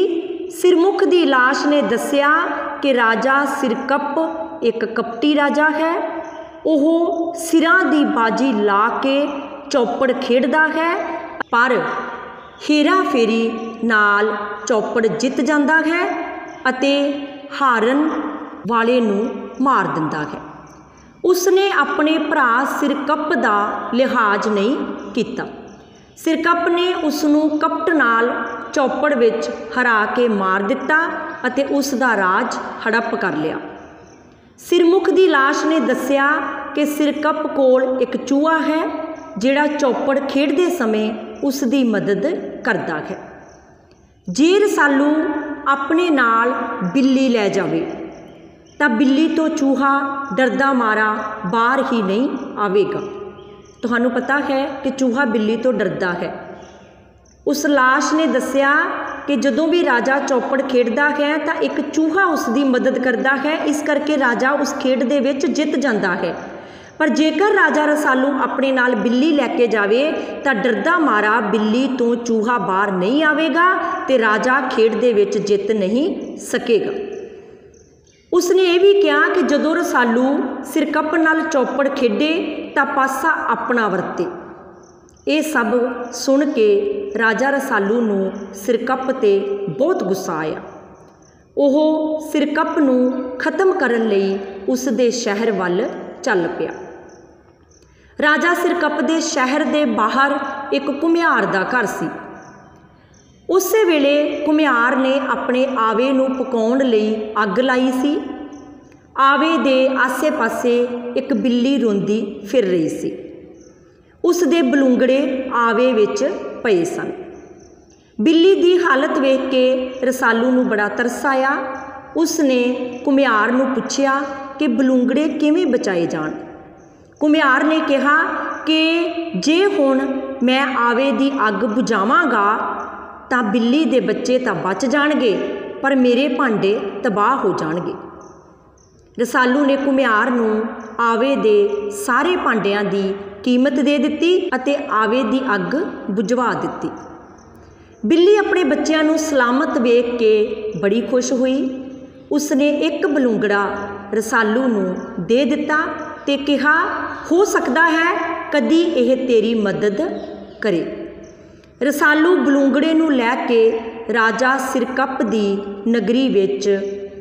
सिरमुख दी लाश ने दस्सिया कि राजा सिरकप एक कपटी राजा है। ਉਹ ਸਿਰਾਂ ਦੀ ਬਾਜੀ ਲਾ ਕੇ ਚੌਪੜ ਖੇਡਦਾ ਹੈ, ਪਰ ਹੇਰਾ ਫੇਰੀ ਨਾਲ ਚੌਪੜ ਜਿੱਤ ਜਾਂਦਾ ਹੈ ਅਤੇ ਹਾਰਨ ਵਾਲੇ ਨੂੰ ਮਾਰ ਦਿੰਦਾ ਹੈ। ਉਸਨੇ ਆਪਣੇ ਭਰਾ ਸਿਰਕੱਪ ਦਾ ਲਿਹਾਜ਼ ਨਹੀਂ ਕੀਤਾ। ਸਿਰਕੱਪ ਨੇ ਉਸ ਨੂੰ ਕਪਟ ਨਾਲ ਚੌਪੜ ਵਿੱਚ ਹਰਾ ਕੇ ਮਾਰ ਦਿੱਤਾ ਅਤੇ ਉਸ ਦਾ ਰਾਜ ਹੜੱਪ ਕਰ ਲਿਆ। ਸਿਰਮੁਖ ਦੀ ਲਾਸ਼ ਨੇ ਦੱਸਿਆ ਕਿ ਸਿਰਕੱਪ ਕੋਲ ਇੱਕ ਚੂਹਾ ਹੈ ਜਿਹੜਾ ਚੌਪੜ ਖੇਡਦੇ ਸਮੇਂ ਉਸ ਦੀ ਮਦਦ ਕਰਦਾ ਹੈ। ਜੇ ਰਸਾਲੂ ਆਪਣੇ ਨਾਲ ਬਿੱਲੀ ਲੈ ਜਾਵੇ ਤਾਂ ਬਿੱਲੀ ਤੋਂ ਚੂਹਾ ਡਰਦਾ ਮਾਰਾ ਬਾਹਰ ਹੀ ਨਹੀਂ ਆਵੇਗਾ। ਤੁਹਾਨੂੰ ਪਤਾ ਹੈ ਕਿ ਚੂਹਾ ਬਿੱਲੀ ਤੋਂ ਡਰਦਾ ਹੈ। ਉਸ ਲਾਸ਼ ਨੇ ਦੱਸਿਆ ਕਿ ਜਦੋਂ ਵੀ ਰਾਜਾ ਚੌਪੜ ਖੇਡਦਾ ਹੈ ਤਾਂ ਇੱਕ ਚੂਹਾ ਉਸ ਦੀ ਮਦਦ ਕਰਦਾ ਹੈ, ਇਸ ਕਰਕੇ ਰਾਜਾ ਉਸ ਖੇਡ ਦੇ ਵਿੱਚ ਜਿੱਤ ਜਾਂਦਾ ਹੈ। ਪਰ ਜੇਕਰ ਰਾਜਾ ਰਸਾਲੂ ਆਪਣੇ ਨਾਲ ਬਿੱਲੀ ਲੈ ਕੇ ਜਾਵੇ ਤਾਂ ਡਰਦਾ ਮਾਰਾ ਬਿੱਲੀ ਤੋਂ ਚੂਹਾ ਬਾਹਰ ਨਹੀਂ ਆਵੇਗਾ ਤੇ ਰਾਜਾ ਖੇਡ ਦੇ ਵਿੱਚ ਜਿੱਤ ਨਹੀਂ ਸਕੇਗਾ। ਉਸਨੇ ਇਹ ਵੀ ਕਿਹਾ ਕਿ ਜਦੋਂ ਰਸਾਲੂ ਸਿਰਕੱਪ ਨਾਲ ਚੌਪੜ ਖੇਡੇ ਤਾਂ ਪਾਸਾ ਆਪਣਾ ਵਰਤੇ। ਇਹ ਸਭ ਸੁਣ ਕੇ ਰਾਜਾ ਰਸਾਲੂ ਨੂੰ ਸਿਰਕੱਪ ਤੇ ਬਹੁਤ ਗੁੱਸਾ ਆਇਆ। ਉਹ ਸਿਰਕੱਪ ਨੂੰ ਖਤਮ ਕਰਨ ਲਈ ਉਸ ਦੇ ਸ਼ਹਿਰ ਵੱਲ ਚੱਲ ਪਿਆ। ਰਾਜਾ ਸਿਰਕੱਪ ਦੇ ਸ਼ਹਿਰ ਦੇ ਬਾਹਰ ਇੱਕ ਘੁਮਿਆਰ ਦਾ ਘਰ ਸੀ। ਉਸੇ ਵੇਲੇ ਘੁਮਿਆਰ ਨੇ ਆਪਣੇ ਆਵੇ ਨੂੰ ਪਕਾਉਣ ਲਈ ਅੱਗ ਲਾਈ ਸੀ। ਆਵੇ ਦੇ ਆਸੇ-ਪਾਸੇ ਇੱਕ ਬਿੱਲੀ ਰੋਂਦੀ ਫਿਰ ਰਹੀ ਸੀ। ਉਸ ਦੇ ਬਲੂੰਗੜੇ ਆਵੇ ਵਿੱਚ ਪਏ ਸਨ। ਬਿੱਲੀ ਦੀ ਹਾਲਤ ਵੇਖ ਕੇ ਰਸਾਲੂ ਨੂੰ ਬੜਾ ਤਰਸ ਆਇਆ। ਉਸ ਨੇ ਘੁਮਿਆਰ ਨੂੰ ਪੁੱਛਿਆ ਕਿ ਬਲੂੰਗੜੇ ਕਿਵੇਂ ਬਚਾਏ ਜਾਣ। ਘੁਮਿਆਰ ਨੇ ਕਿਹਾ ਕਿ ਜੇ ਹੁਣ ਮੈਂ ਆਵੇ ਦੀ ਅੱਗ ਬੁਝਾਵਾਂਗਾ ਤਾਂ ਬਿੱਲੀ ਦੇ ਬੱਚੇ ਤਾਂ ਬਚ ਜਾਣਗੇ, ਪਰ ਮੇਰੇ ਭਾਂਡੇ ਤਬਾਹ ਹੋ ਜਾਣਗੇ। ਰਸਾਲੂ ਨੇ ਘੁਮਿਆਰ ਨੂੰ ਆਵੇ ਦੇ ਸਾਰੇ ਭਾਂਡਿਆਂ ਦੀ ਕੀਮਤ ਦੇ ਦਿੱਤੀ ਅਤੇ ਆਵੇ ਦੀ ਅੱਗ ਬੁਝਵਾ ਦਿੱਤੀ। ਬਿੱਲੀ ਆਪਣੇ ਬੱਚਿਆਂ ਨੂੰ ਸਲਾਮਤ ਵੇਖ ਕੇ ਬੜੀ ਖੁਸ਼ ਹੋਈ। ਉਸਨੇ ਇੱਕ ਬਲੂੰਗੜਾ ਰਸਾਲੂ ਨੂੰ ਦੇ ਦਿੱਤਾ ਤੇ ਕਿਹਾ, ਹੋ ਸਕਦਾ ਹੈ ਕਦੀ ਇਹ ਤੇਰੀ ਮਦਦ ਕਰੇ। ਰਸਾਲੂ ਬਲੂੰਗੜੇ ਨੂੰ ਲੈ ਕੇ ਰਾਜਾ ਸਿਰਕੱਪ ਦੀ ਨਗਰੀ ਵਿੱਚ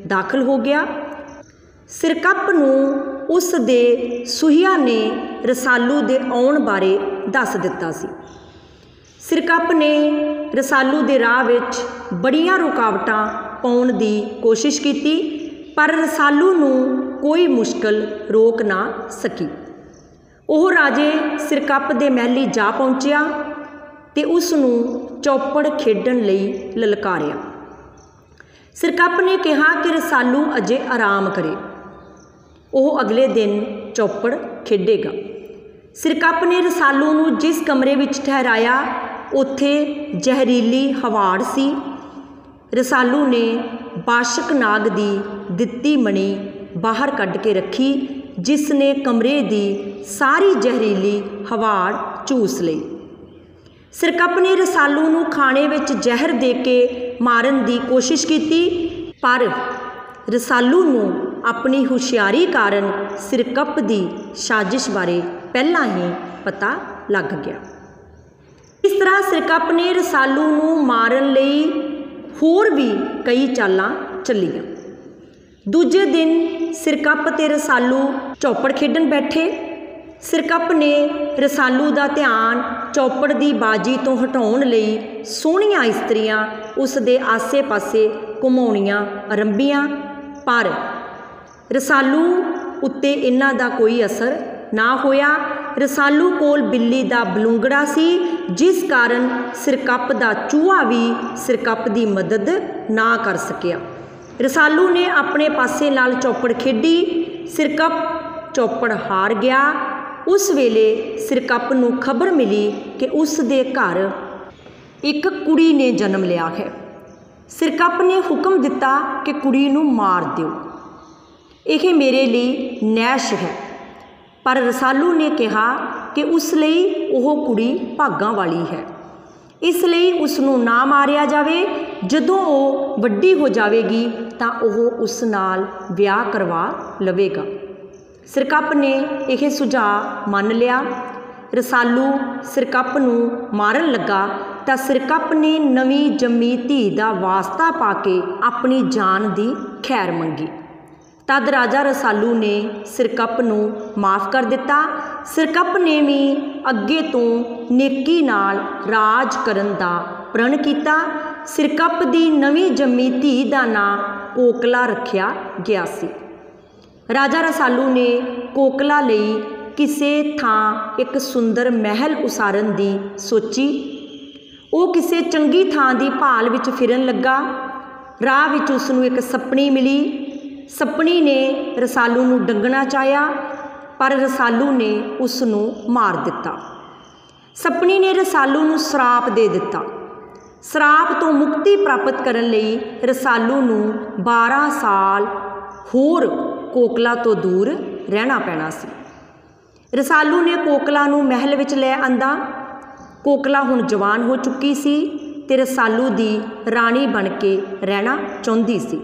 ਦਾਖਲ ਹੋ ਗਿਆ। ਸਿਰਕੱਪ ਨੂੰ ਉਸ ਦੇ ਸੁਹੀਆ ਨੇ ਰਸਾਲੂ ਦੇ ਆਉਣ ਬਾਰੇ ਦੱਸ ਦਿੱਤਾ ਸੀ। ਸਿਰਕੱਪ ਨੇ ਰਸਾਲੂ ਦੇ ਰਾਹ ਵਿੱਚ ਬੜੀਆਂ ਰੁਕਾਵਟਾਂ ਪਾਉਣ ਦੀ ਕੋਸ਼ਿਸ਼ ਕੀਤੀ, ਪਰ ਰਸਾਲੂ ਨੂੰ ਕੋਈ ਮੁਸ਼ਕਲ ਰੋਕ ਨਾ ਸਕੀ। ਉਹ ਰਾਜੇ ਸਿਰਕੱਪ ਦੇ ਮਹਿਲੀਂ ਜਾ ਪਹੁੰਚਿਆ ਤੇ ਉਸ ਨੂੰ ਚੌਪੜ ਖੇਡਣ ਲਈ ਲਲਕਾਰਿਆ। ਸਿਰਕੱਪ ਨੇ ਕਿਹਾ ਕਿ ਰਸਾਲੂ ਅਜੇ ਆਰਾਮ ਕਰੇ, ਉਹ ਅਗਲੇ ਦਿਨ ਚੌਪੜ ਖੇਡੇਗਾ। ਸਿਰਕੱਪ ਨੇ ਰਸਾਲੂ ਨੂੰ ਜਿਸ ਕਮਰੇ ਵਿੱਚ ਠਹਿਰਾਇਆ ਉੱਥੇ ਜ਼ਹਿਰੀਲੀ ਹਵਾੜ ਸੀ। ਰਸਾਲੂ ਨੇ ਬਾਸ਼ਕ ਨਾਗ ਦੀ ਦਿੱਤੀ ਮਣੀ ਬਾਹਰ ਕੱਢ ਕੇ ਰੱਖੀ, ਜਿਸ ਨੇ ਕਮਰੇ ਦੀ ਸਾਰੀ ਜ਼ਹਿਰੀਲੀ ਹਵਾੜ ਚੂਸ ਲਈ। ਸਿਰਕੱਪ ਨੇ ਰਸਾਲੂ ਨੂੰ ਖਾਣੇ ਵਿੱਚ ਜ਼ਹਿਰ ਦੇ ਕੇ ਮਾਰਨ ਦੀ ਕੋਸ਼ਿਸ਼ ਕੀਤੀ, ਪਰ ਰਸਾਲੂ ਨੂੰ ਆਪਣੀ ਹੁਸ਼ਿਆਰੀ ਕਾਰਨ ਸਿਰਕੱਪ ਦੀ ਸਾਜ਼ਿਸ਼ ਬਾਰੇ ਪਹਿਲਾਂ ਹੀ ਪਤਾ ਲੱਗ ਗਿਆ। ਇਸ ਤਰ੍ਹਾਂ ਸਿਰਕੱਪ ਨੇ ਰਸਾਲੂ ਨੂੰ ਮਾਰਨ ਲਈ ਹੋਰ ਵੀ ਕਈ ਚਾਲਾਂ ਚੱਲੀਆਂ। ਦੂਜੇ ਦਿਨ ਸਿਰਕੱਪ ਤੇ ਰਸਾਲੂ ਚੌਪੜ ਖੇਡਣ ਬੈਠੇ। ਸਿਰਕੱਪ ਨੇ ਰਸਾਲੂ ਦਾ ਧਿਆਨ ਚੌਪੜ ਦੀ ਬਾਜੀ ਤੋਂ ਹਟਾਉਣ ਲਈ ਸੋਹਣੀਆਂ ਇਸਤਰੀਆਂ ਉਸ ਦੇ ਆਸੇ-ਪਾਸੇ ਘੁਮਾਉਣੀਆਂ ਆਰੰਭੀਆਂ, ਪਰ ਰਸਾਲੂ ਉੱਤੇ ਇਹਨਾਂ ਦਾ ਕੋਈ ਅਸਰ ਨਾ ਹੋਇਆ। ਰਸਾਲੂ ਕੋਲ ਬਿੱਲੀ ਦਾ ਬਲੂੰਗੜਾ ਸੀ, ਜਿਸ ਕਾਰਨ ਸਿਰਕੱਪ ਦਾ ਚੂਹਾ ਵੀ ਸਿਰਕੱਪ ਦੀ ਮਦਦ ਨਾ ਕਰ ਸਕਿਆ। ਰਸਾਲੂ ਨੇ ਆਪਣੇ ਪਾਸੇ ਨਾਲ ਚੌਪੜ ਖੇਡੀ। ਸਿਰਕੱਪ ਚੌਪੜ ਹਾਰ ਗਿਆ। ਉਸ ਵੇਲੇ ਸਿਰਕੱਪ ਨੂੰ ਖਬਰ ਮਿਲੀ ਕਿ ਉਸ ਦੇ ਘਰ ਇੱਕ ਕੁੜੀ ਨੇ ਜਨਮ ਲਿਆ ਹੈ। ਸਿਰਕੱਪ ਨੇ ਹੁਕਮ ਦਿੱਤਾ ਕਿ ਕੁੜੀ ਨੂੰ ਮਾਰ ਦਿਓ, ਇਹ ਮੇਰੇ ਲਈ ਨੈਸ਼ ਹੈ। ਪਰ ਰਸਾਲੂ ਨੇ ਕਿਹਾ ਕਿ ਉਸ ਲਈ ਉਹ ਕੁੜੀ ਭਾਗਾਂ ਵਾਲੀ ਹੈ, ਇਸ ਲਈ ਉਸ ਨੂੰ ਨਾ ਮਾਰਿਆ ਜਾਵੇ। ਜਦੋਂ ਉਹ ਵੱਡੀ ਹੋ ਜਾਵੇਗੀ ਤਾਂ ਉਹ ਉਸ ਨਾਲ ਵਿਆਹ ਕਰਵਾ ਲਵੇਗਾ। सिरकप ने यह सुझाव मान लिया। रसालू सिरकप नूं मारन लगा तो सिरकप ने नवी जम्मी धी का वास्ता पा के अपनी जान की खैर मंगी। तद राजा रसालू ने सिरकप नूं माफ़ कर दिता। सिरकप ने भी अगे तो नेकी नाल राज करन दा प्रण किया। सिरकप की नवी जम्मी धी का नाम कोकला रखिया गया सी। राजा रसालू ने कोकला लई किसे थां एक सुंदर महल उसारन दी सोची। वो किसे चंगी थां दी भाल विच फिरन लगा। राह विच उसनूं एक सपनी मिली। सपनी ने रसालू नूं डंगना चाहया पर रसालू ने उसनूं मार दिता। सपनी ने रसालू नूं श्राप दे दिता। श्राप तो मुक्ति प्राप्त करन लई रसालू नूं 12 साल होर कोकला तो दूर रहना पैना सी। रसालू ने कोकला नूं महल विच लै आंदा। कोकला हुण जवान हो चुकी सी ते रसालू दी राणी बन के रहना चाहुंदी सी।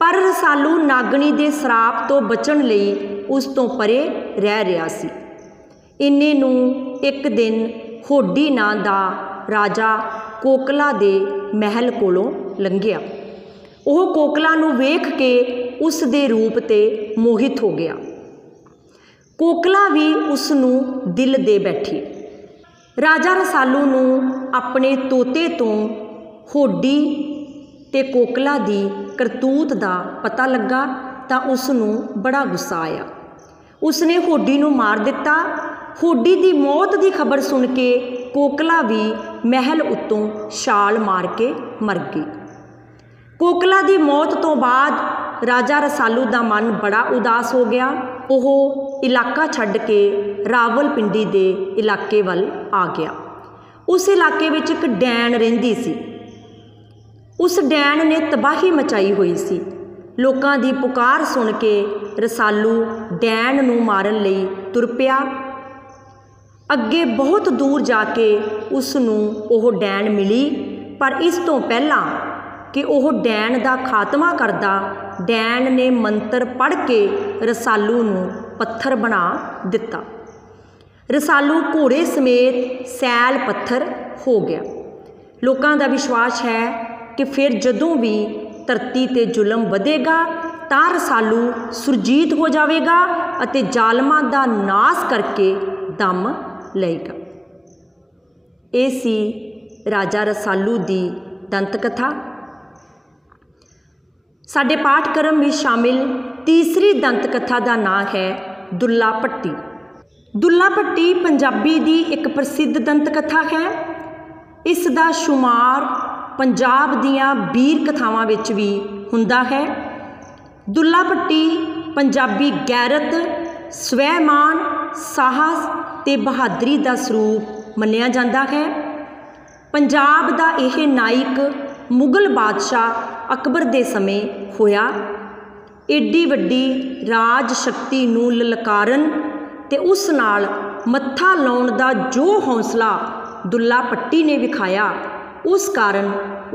पर रसालू नागणी दे श्राप तो बचण लई उस तो परे रह रिहा सी। इन्ने नूं एक दिन होडी नां दा राजा कोकला दे महल कोलों लंघिया। ओह कोकला नूं वेख के उस दे रूप ते मोहित हो गया। कोकला भी उसनूं दिल दे बैठी। राजा रसालू नूं अपने तोते तो होडी ते कोकला दी करतूत दा पता लगा तां उसनूं बड़ा गुस्सा आया। उसने होडी नूं मार दिता। होडी दी मौत दी खबर सुन के कोकला भी महल उत्तों छाल मार के मर गई। कोकला दी मौत तो बाद राजा रसालू दा मन बड़ा उदास हो गया। ओह इलाका छड्ड के रावलपिंडी दे इलाके वल आ गया। उस इलाके विच एक डैन रहिंदी सी। उस डैन ने तबाही मचाई हुई सी। लोकां दी पुकार सुन के रसालू डैन नूं मारन लई तुर पिया। अगे बहुत दूर जाके उसनूं ओह डैन मिली, पर इस तो पहला कि ओह डैन दा खात्मा करदा, डैन ने मंत्र पढ़ के रसालू नूं पत्थर बना दिता। रसालू घोड़े समेत सैल पत्थर हो गया। लोकां दा विश्वास है कि फिर जदों भी धरती ते जुल्म वधेगा तां रसालू सुरजीत हो जाएगा अते जालमां दा नाश करके दम लएगा। ये सी राजा रसालू दी दंत कथा। साडे पाठक्रम में शामिल तीसरी दंत कथा का नाम है दुल्ला भट्टी। दुल्ला भट्टी पंजाबी दी एक प्रसिद्ध दंत कथा है। इस दा शुमार पंजाब दियां वीर कथावां विच भी हुंदा है। दुल्ला भट्टी पंजाबी गैरत, स्वैमान, साहस ते बहादरी का स्वरूप मन्निया जाता है। पंजाब का यह नायक मुगल बादशाह अकबर दे समय होया। एडी वड्डी राज शक्ति नूं ललकारन ते उस नाल मत्था लाउण दा जो हौसला दुल्ला भट्टी ने विखाया, उस कारण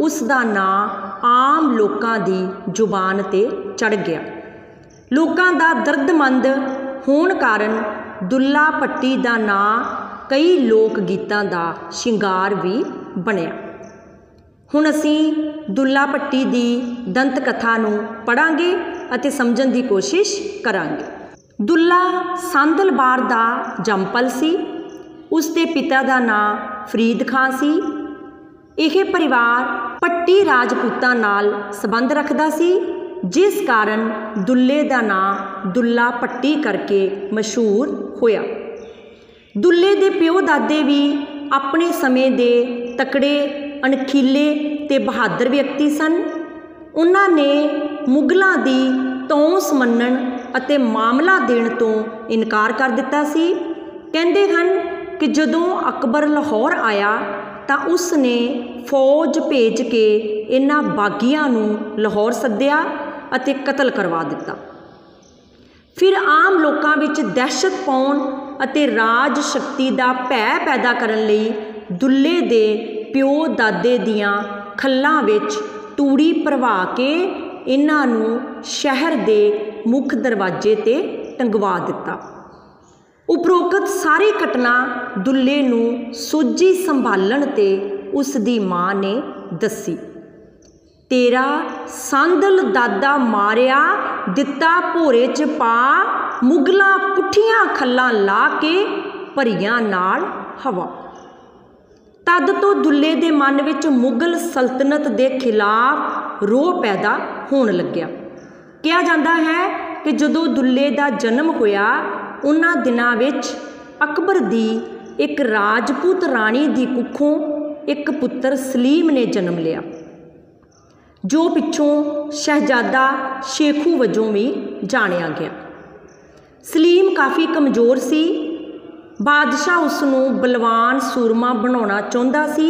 उसका नाम आम लोकां दी जुबान ते चढ़ गया। लोकां दा दर्दमंद होण कारण दुल्ला भट्टी का नाम कई लोक गीतां दा शिंगार भी बनिया। हुण असीं दुल्ला भट्टी दी दंत कथा नूं पढ़ांगे अते समझण दी कोशिश करांगे। दुल्ला सांदलबार दा जंपल सी। उसके पिता का नाम फरीद खां सी। यह परिवार भट्टी राजपूतां नाल संबंध रखदा सी, जिस कारण दुल्ले का नाम दुल्ला भट्टी करके मशहूर होया। दुल्ले दे प्यो दादे भी अपने समय दे तकड़े, अणखीले ते बहादुर व्यक्ति सन। उन्हां ने मुगलों की तौंस मनण अते मामला देण तो इनकार कर दिता सी। कहंदे हन कि जदों अकबर लाहौर आया तां उसने फौज भेज के इन्हां बागियां नूं लाहौर सद्दिया अते कतल करवा दिता। फिर आम लोकां विच दहशत पाउण अते राज शक्ति दा भै पैदा करन लई दुल्ले दे प्यो दादे दियां खल्लां विच तूड़ी भरवा के इन्हां नूं शहर दे मुख दरवाजे ते टंगवा दिता। उपरोक्त सारी घटना दुल्ले नूं सोझी संभालण ते उसदी मां ने दसी। तेरा सांदल दादा मारिया दिता भोरे च पा, मुगलां पुठियां खल्लां ला के भरियां नाल हवा। तद तो दुल्ले दे मन विच मुगल सल्तनत दे खिलाफ रोह पैदा होण लग्या। कहा जाता है कि जदों दुल्ले दा जन्म होया उन्हां दिनां विच अकबर दी एक राजपूत राणी दी कुखों एक पुत्र सलीम ने जन्म लिया, जो पिछों शहजादा शेखू वजों भी जानिया गया। सलीम काफ़ी कमज़ोर सी। बादशाह उसनूं बलवान सूरमा बनाउणा चाहुंदा सी,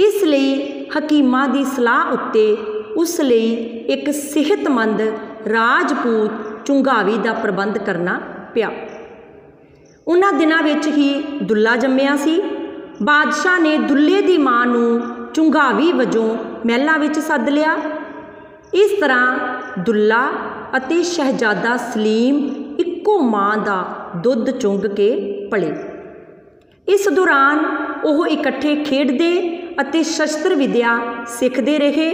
इसलिए हकीमां दी सलाह उत्ते उस लई एक सेहतमंद राजपूत चुंगावी दा प्रबंध करना पिया। उन्हां दिनां विच ही दुल्ला जम्मिया सी। बादशाह ने दुल्ले दी मां नूं चुंगावी वजों महलां विच सद लिया। इस तरह दुल्ला अते शहजादा सलीम इक्को मां दा दुध चुंग के पले। इस दौरान वो इकट्ठे खेडदे अते शस्त्र विद्या सिखते रहे।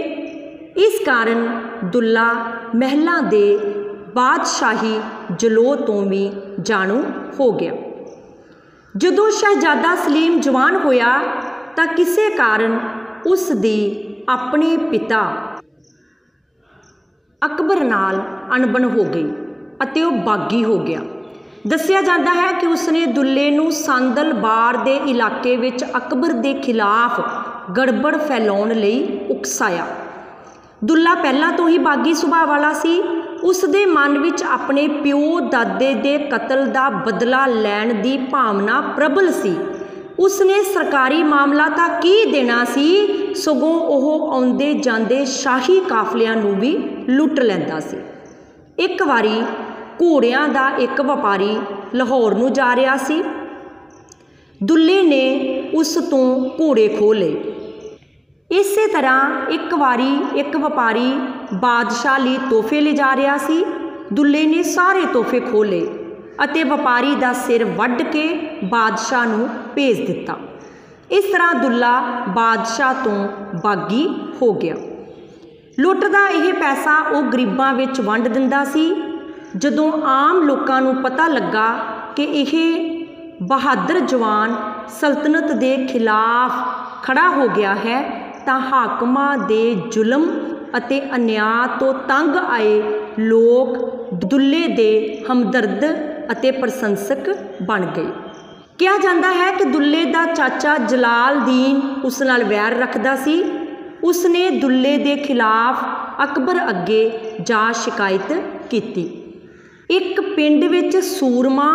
इस कारण दुल्ला महलां दे बादशाही जलों तो भी जाणू हो गया। जदों शहजादा सलीम जवान होया तां किसी कारण उसदी अपने पिता अकबर नाल अणबण हो गई अते वह बागी हो गया। दस्सिया जाता है कि उसने दुल्ले नूं सांदल बार दे इलाके विच अकबर दे खिलाफ गड़बड़ फैलाउण लई उकसाया। दुल्ला पहला तो ही बागी सुभाਅ वाला सी। उसदे मन विच अपने प्यो दादे दे कतल दा बदला लैण दी भावना प्रबल सी। उसने सरकारी मामला तां की देना सी, सगों ओह आउंदे जांदे शाही काफलियां नूं भी लुट लैंदा सी। एक वारी घोड़ियां दा एक व्यापारी लाहौर नूं जा रहा सी। दुल्ले ने उस तों घोड़े खोह लए। इसे तरह एक वारी एक व्यापारी बादशाह लई तोहफे ले जा रहा सी। दुल्ले ने सारे तोहफे खोह लए अते व्यापारी दा सिर वड्ड के बादशाह नूं भेज दिता। इस तरह दुल्ला बादशाह तो बागी हो गया। लुट दा यह पैसा वो गरीबां विच वंड दिंदा सी। जदों आम लोकां नूं पता लगा कि यह बहादुर जवान सल्तनत दे खिलाफ खड़ा हो गया है तां हाकमां दे जुल्म अते अन्याय तो तंग आए लोग दुल्ले दे हमदर्द अते प्रशंसक बन गए। कहा जाता है कि दुल्ले दा चाचा जलाल दीन उस नाल वैर रखदा सी। उसने दुल्ले दे खिलाफ अकबर अगे जा शिकायत की। एक पिंड विच सूरमा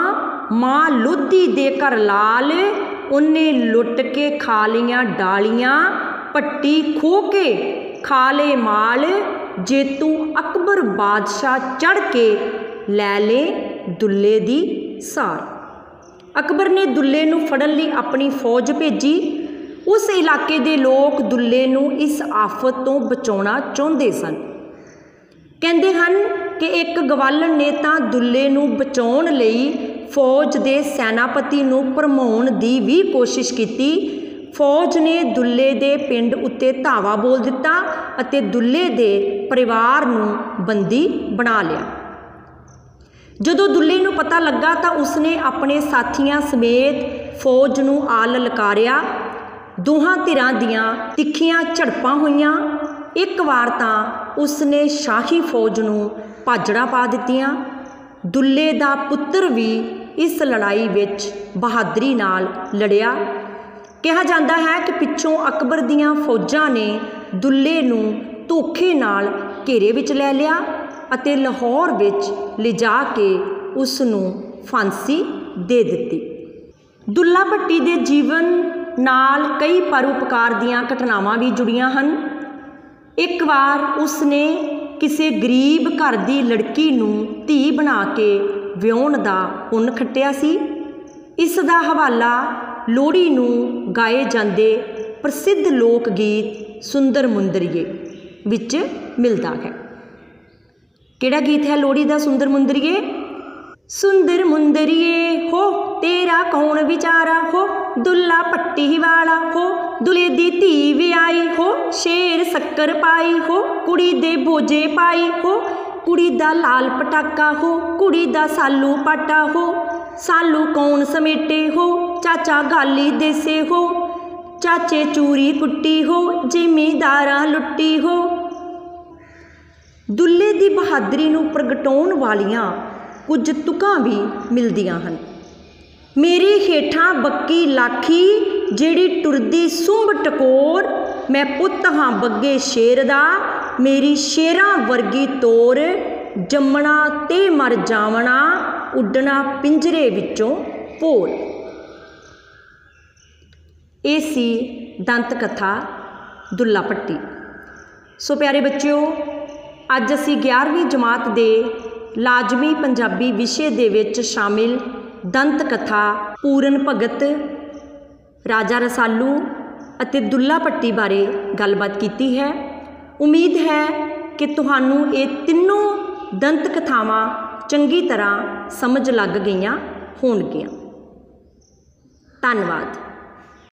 मां लोधी दे घर लाल, उन्हें लुट के खा लियां डालियां, पट्टी खो के खा ले माल, जे तू अकबर बादशाह चढ़ के लै ले दुल्ले दी सार। अकबर ने दुल्ले नूं फड़न लई अपनी फौज भेजी। उस इलाके दे लोग दुल्ले नूं इस आफत तो बचाउणा चाहुंदे सन। कहंदे हन कि एक गवालण ने तां दुल्ले नूं बचाउण लई फौज दे सैनापति नूं भरमाउण दी भी कोशिश कीती। फौज ने दुल्ले दे पिंड उत्ते धावा बोल दिता अते दुल्ले दे परिवार नूं बंदी बना लिया। जदों दुल्ले नूं पता लगा तां उसने अपने साथियां समेत फौज नूं आ ललकारिया। दोहां धिरां दियां तिखियां झड़पां होईयां। एक वार तां उसने शाही फौज नूं भाजड़ा पा दित्तियां। दुल्ले दा पुत्र भी इस लड़ाई विच बहादरी नाल लड़िया। कहा जाता है कि पिछों अकबर दियां फौजां ने दुल्ले नूं धोखे नाल घेरे विच लै लिया अते लाहौर विच लिजा के उसनूं फांसी दे दित्ती। दुल्ला भट्टी दे जीवन नाल कई परोपकार दियां घटनावां भी जुड़ियां हन। एक बार उसने किसी गरीब घर की लड़की नूं धी बना के विआउण दा पुन खट्टिया सी। इस दा हवाला लोहड़ी नूं गाए जांदे प्रसिद्ध लोक गीत सुंदर मुंदरीए विच मिलदा है। किहड़ा गीत है लोहड़ी दा सुंदर मुंदरीए? सुंदर मुंदरिए हो तेरा कौन विचारा हो, दुल्ला पट्टी वाला हो दुल्हे दी धी विआई हो, शेर शक्कर पाई हो कुड़ी दे भोजे पाई हो, कुड़ी दा लाल पटाका हो कुड़ी दा सालू पाटा हो, सालू कौन समेटे हो चाचा गाली देसे हो, चाचे चूरी कुट्टी हो जिमीदारा लुट्टी हो। दुल्हे दी बहादरी नूं प्रगटाउण वालियां कुछ तुकां भी मिलदियां हन। मेरे हेठां बक्की लाखी जिहड़ी टुरदी सुंभ टकोर, मैं पुੱਤ हां बग्गे शेर दा मेरी शेरां वर्गी तोर, जम्मना ते मर जावना उड्डना पिंजरे विचों भोर। ये सी दंत कथा दुल्ला भट्टी। सो प्यारे बच्चों, अज असी 11वीं जमात दे लाजमी पंजाबी विषय दे विच शामिल दंत कथा पूरन भगत, राजा रसालू अते दुल्ला भट्टी बारे गलबात कीती है। उम्मीद है कि तुहानू ये तीनों दंत कथावां चंगी तरह समझ लग गईयां होणगीਆਂ। धन्यवाद।